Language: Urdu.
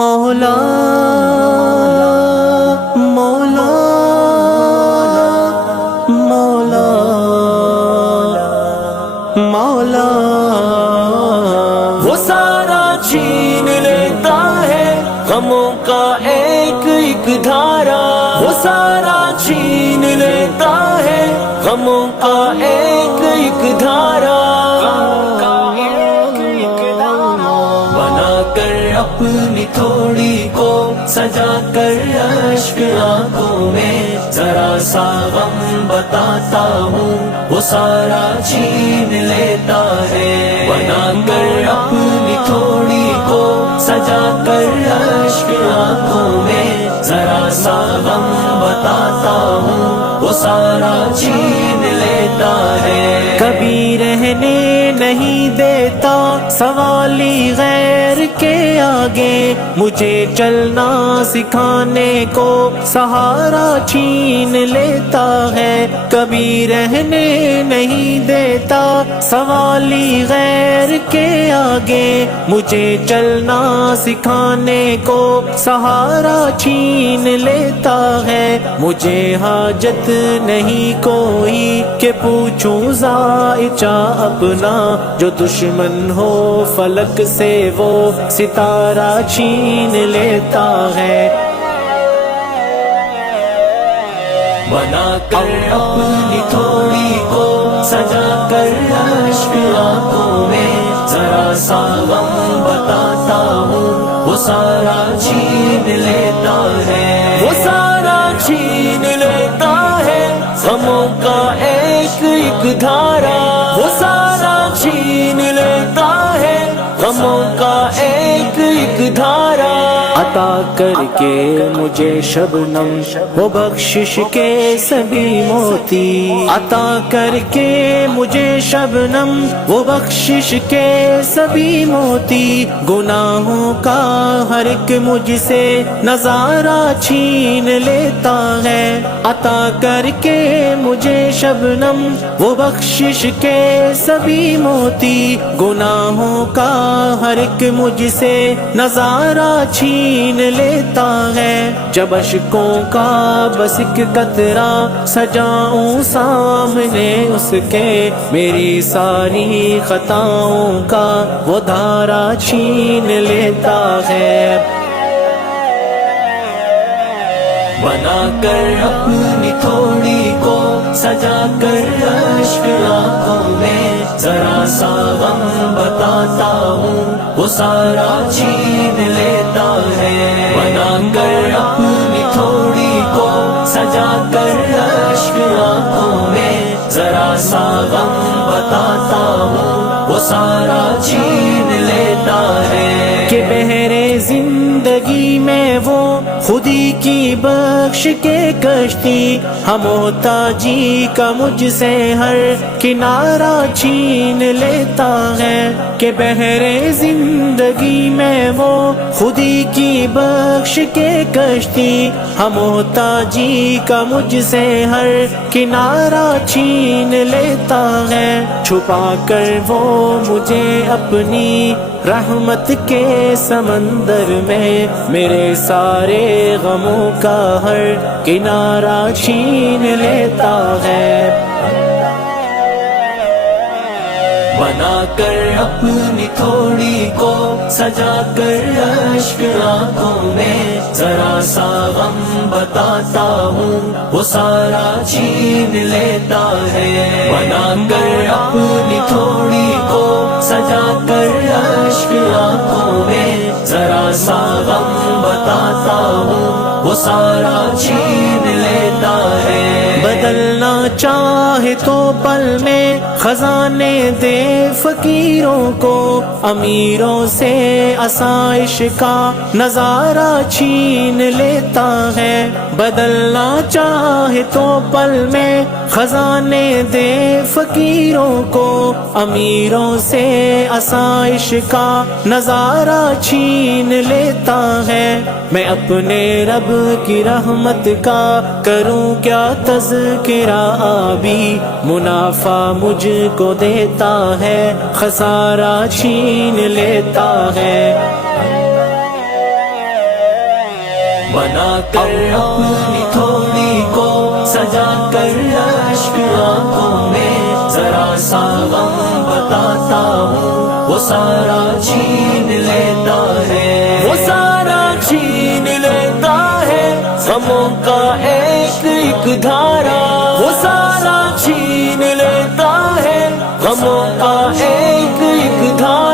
مولا مولا مولا مولا وہ سارا چھین لیتا ہے غموں کا ایک ایک دھارا، وہ سارا چھین لیتا ہے غموں کا ایک ایک دھارا، بنا کر اپنی تھوڑی کو سجا کر اشک آنکھوں میں ذرا سا غم بتاتا ہوں، وہ سارا چھین لیتا ہے، بنا کر اپنی تھوڑی کو سجا کر اشک آنکھوں میں ذرا سا غم بتاتا ہوں، وہ سارا چھین لیتا ہے، کبھی رہنے نہیں دیتا سوالی غیر کے آگے، مجھے چلنا سکھانے کو سہارا چھین لیتا ہے، کبھی رہنے نہیں دیتا سوالی غیر کے آگے، مجھے چلنا سکھانے کو سہارا چھین لیتا ہے، مجھے حاجت نہیں کوئی کہ پوچھوں ذائچہ اپنا، جو دشمن ہو فلک سے وہ ستارہ چھین لیتا ہے، بنا کر اپنی تھوڑی کو سجا کر اشک آنکھوں میں ذرا سا غم بتاتا ہوں، وہ سارا چھین لیتا ہے، وہ سارا چھین لیتا ہے غموں کا ایک ایک دھارا، وہ سارا چھین لیتا ہے غموں کا ایک ایک دھارا، عطا کر کے مجھے شبنم وہ بخشش کے سبھی موتی، عطا کر کے مجھے شبنم وہ بخشش کے سبھی موتی، گناہوں کا ہر ایک مجھ سے نظارہ چھین لیتا ہے، عطا کر کے مجھے شبنم وہ بخشش کے سبھی موتی، گناہوں کا ہر ایک مجھ سے نظارہ چھین لیتا ہے، جب اشکوں کا بس ایک قطرہ سجاؤں سامنے اس کے، میری ساری خطاؤں کا وہ دھارا چھین لیتا ہے، بنا کر اپنی تھوڑی کو سجا کر اشک آنکھوں میں ذرا سا غم بتاتا ہوں، وہ سارا چھین لیتا ہے، بنا کر اپنی تھوڑی کو سجا کر اشک آنکھوں میں ذرا سا غم بتاتا ہوں، وہ سارا چھین لیتا ہے، کہ بحر زندگی میں وہ خودی کی بخش کے کشتی، ہم محتاجی کا مجھ سے ہر کنارہ چھین لیتا ہے، کہ بحر زندگی میں وہ خودی کی بخش کے کشتی، ہم محتاجی کا مجھ سے ہر کنارہ چھین لیتا ہے، چھپا کر وہ مجھے اپنی رحمت کے سمندر میں میرے سارے غموں کا ہر کنارہ چھین لیتا ہے، بنا کر اپنی تھوڑی کو سجا کر اشک آنکھوں میں ذرا سا غم بتاتا ہوں، وہ سارا چھین لیتا ہے، بنا کر اپنی تھوڑی کو سجا کر اشک آنکھوں میں ذرا سا غم بتاتا ہوں، وہ سارا چھین لیتا ہے، بدلنا چاہے تو پل میں خزانے دے فقیروں کو، امیروں سے آسائش کا نظارہ چھین لیتا ہے، بدلنا چاہے تو پل میں خزانے دے فقیروں کو، امیروں سے آسائش کا نظارہ چھین لیتا ہے، میں اپنے رب کی رحمت کا کروں کیا تذکرہ، آبی منافع مجھ کو دیتا ہے، خسارہ چھین لیتا ہے، بنا کر اپنی تھوڑی کو سجا کر اشک آنکھوں میں ذرا سا غم بتاتا ہوں وہ سارا چھین لیتا ہے وہ سارا چھین لیتا ہے غموں کا ایک ایک دھارا وہ سارا چھین لیتا ہے غموں کا ایک ایک دھارا